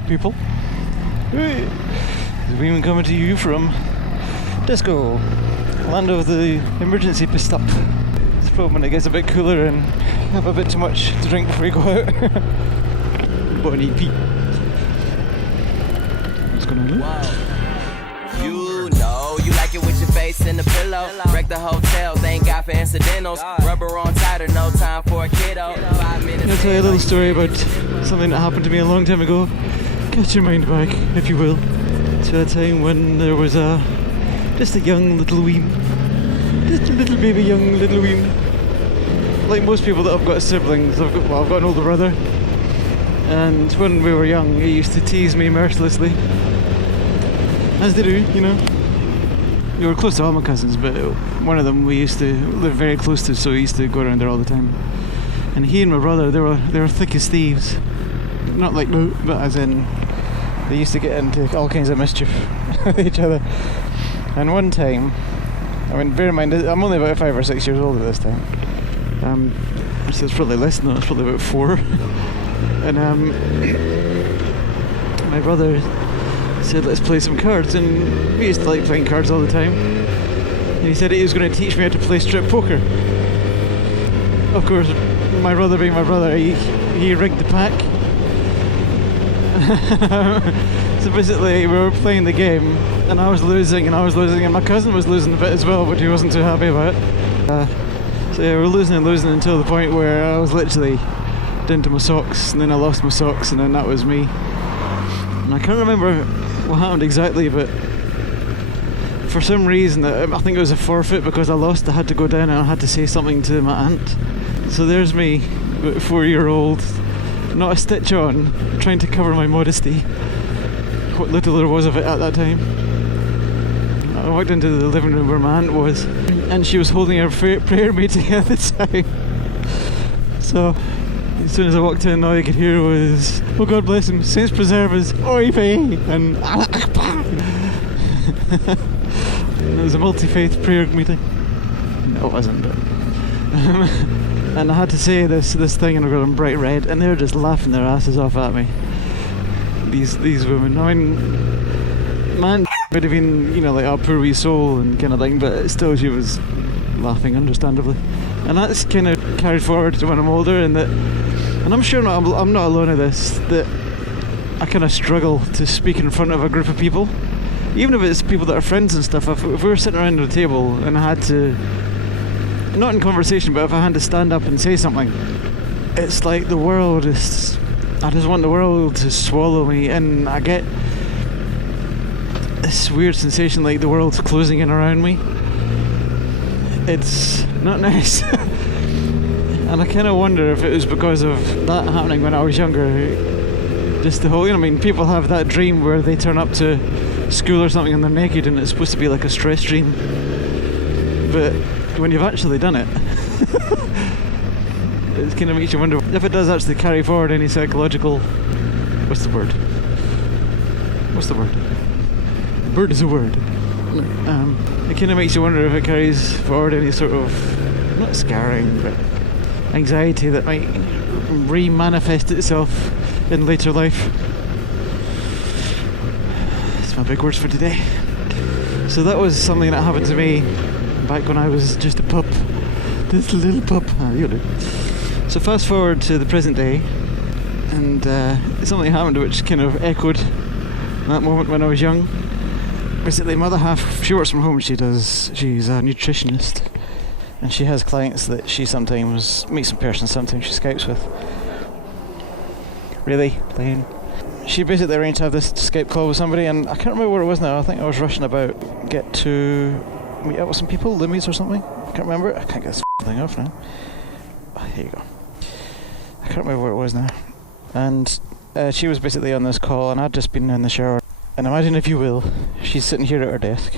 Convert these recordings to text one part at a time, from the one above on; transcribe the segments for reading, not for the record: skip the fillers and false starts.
people. Hey. Weem coming to you from Disco, land of the emergency pit stop. It's probably when it gets a bit cooler and have a bit too much to drink before you go out. Bon EP. What's going on? Wow. You know, you like it with your face in the pillow. Wreck the hotel, thank God for incidentals. Rubber on tighter, no time for a kiddo. 5 minutes. I'll tell you a little story about something that happened to me a long time ago. Catch your mind back, if you will, to a time when there was just a young little Weem. Just a little baby young little Weem. Like most people that have got siblings, I've got an older brother. And when we were young, he used to tease me mercilessly. As they do, you know. We were close to all my cousins, but one of them we used to live very close to, so we used to go around there all the time. And he and my brother, they were thick as thieves. Not like no, but as in, they used to get into all kinds of mischief with each other. And one time, I mean, bear in mind, I'm only about 5 or 6 years old at this time. So it's probably less than that, it's probably about 4. And my brother said, let's play some cards, and we used to like playing cards all the time. And he said he was going to teach me how to play strip poker. Of course, my brother being my brother, he rigged the pack. So basically we were playing the game, and I was losing, and my cousin was losing a bit as well, but he wasn't too happy about it. So yeah, we were losing until the point where I was literally down to my socks, and then I lost my socks, and then that was me. And I can't remember what happened exactly, but for some reason, I think it was a forfeit because I lost. I had to go down and I had to say something to my aunt. So there's me, about 4-year-old, not a stitch on, trying to cover my modesty, what little there was of it at that time. I walked into the living room where my aunt was, and she was holding her prayer meeting at the time. So as soon as I walked in, all you could hear was, oh God bless him, saints preserve us, Oi vey, and Allah Akbar. It was a multi-faith prayer meeting. No, it wasn't, but and I had to say this thing, and I got them bright red, and they were just laughing their asses off at me. These women. I mean, man would have been, you know, like, oh, poor wee soul and kind of thing, but still she was laughing, understandably. And that's kind of carried forward to when I'm older, and I'm sure I'm not alone in this, that I kind of struggle to speak in front of a group of people. Even if it's people that are friends and stuff, if we were sitting around at a table and I had to, not in conversation, but if I had to stand up and say something, it's like the world is, I just want the world to swallow me, and I get this weird sensation like the world's closing in around me. It's not nice. And I kind of wonder if it was because of that happening when I was younger. Just the whole, you know, I mean, people have that dream where they turn up to school or something and they're naked, and it's supposed to be like a stress dream. But when you've actually done it, it kind of makes you wonder if it does actually carry forward any psychological... What's the word? Bird is a word. It kind of makes you wonder if it carries forward any sort of, not scarring, but anxiety that might re-manifest itself in later life. That's my big words for today. So that was something that happened to me back when I was just a pup. This little pup. You'll do. So fast forward to the present day, and something happened which kind of echoed that moment when I was young. Basically, my other half, she works from home. She's a nutritionist, and she has clients that she sometimes meets in person, sometimes she Skypes with. Really? Playing? She basically arranged to have this Skype call with somebody, and I can't remember where it was now. I think I was rushing about, get to meet up with some people, Limmy's or something. I can't remember. I can't get this thing off now. Oh, here you go. I can't remember where it was now. And she was basically on this call, and I'd just been in the shower. And imagine, if you will, she's sitting here at her desk,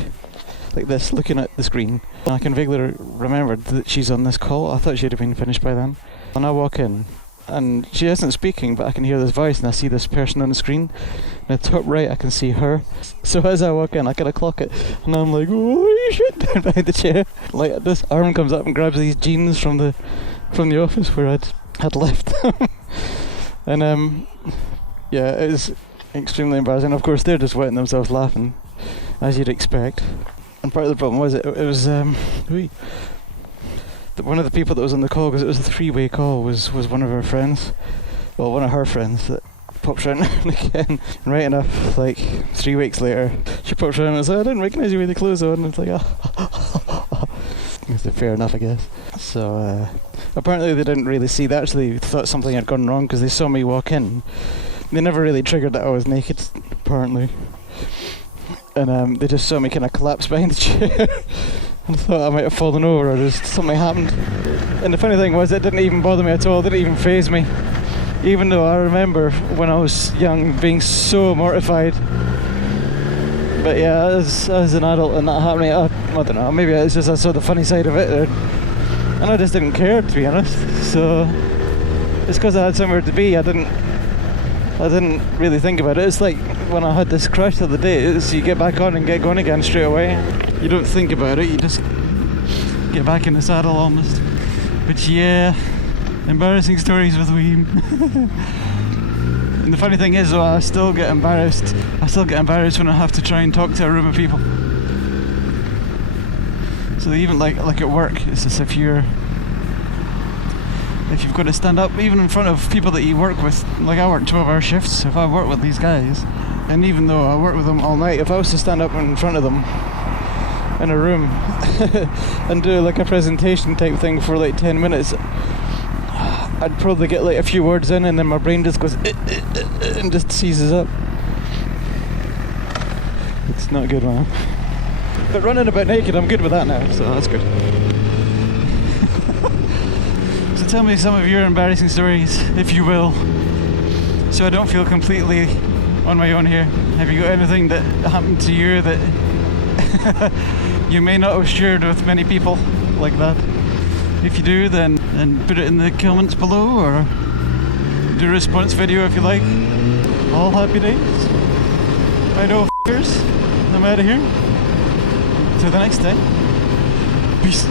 like this, looking at the screen. And I can vaguely remember that she's on this call. I thought she'd have been finished by then. And I walk in, and she isn't speaking, but I can hear this voice, and I see this person on the screen. And at the top right, I can see her. So as I walk in, I kind of clock it, and I'm like, oh shit, down behind the chair. Like, this arm comes up and grabs these jeans from the office where I'd left them. And yeah, it extremely embarrassing. Of course, they're just wetting themselves laughing, as you'd expect. And part of the problem was it was one of the people that was on the call, because it was a three-way call, was one of our friends. Well, one of her friends that pops around again. And right enough, like 3 weeks later, she pops around and says, I didn't recognise you with the clothes on. And it's like, It's fair enough, I guess. So apparently they didn't really see. They actually thought something had gone wrong because they saw me walk in. They never really triggered that I was naked, apparently. And they just saw me kind of collapse behind the chair. And thought I might have fallen over or just something happened. And the funny thing was, it didn't even bother me at all. It didn't even faze me. Even though I remember when I was young being so mortified. But yeah, as an adult and that happening, I don't know, maybe it's just I saw the funny side of it. And I just didn't care, to be honest. So it's because I had somewhere to be. I didn't really think about it. It's like when I had this crash the other day, you get back on and get going again straight away. You don't think about it, you just get back in the saddle almost. But yeah, embarrassing stories with Weem. And the funny thing is, though, I still get embarrassed. I still get embarrassed when I have to try and talk to a room of people. So even like at work, it's just if you've got to stand up even in front of people that you work with. Like I work 12-hour shifts, so if I work with these guys, and even though I work with them all night, if I was to stand up in front of them in a room and do like a presentation type thing for like 10 minutes, I'd probably get like a few words in and then my brain just goes and just seizes up. It's not good, man. But running about naked, I'm good with that now, so that's good. So tell me some of your embarrassing stories, if you will, so I don't feel completely on my own here. Have you got anything that happened to you that you may not have shared with many people like that? If you do, then put it in the comments below, or do a response video if you like. All happy days. Right, oh f***ers, I'm out of here. Till the next time. Peace.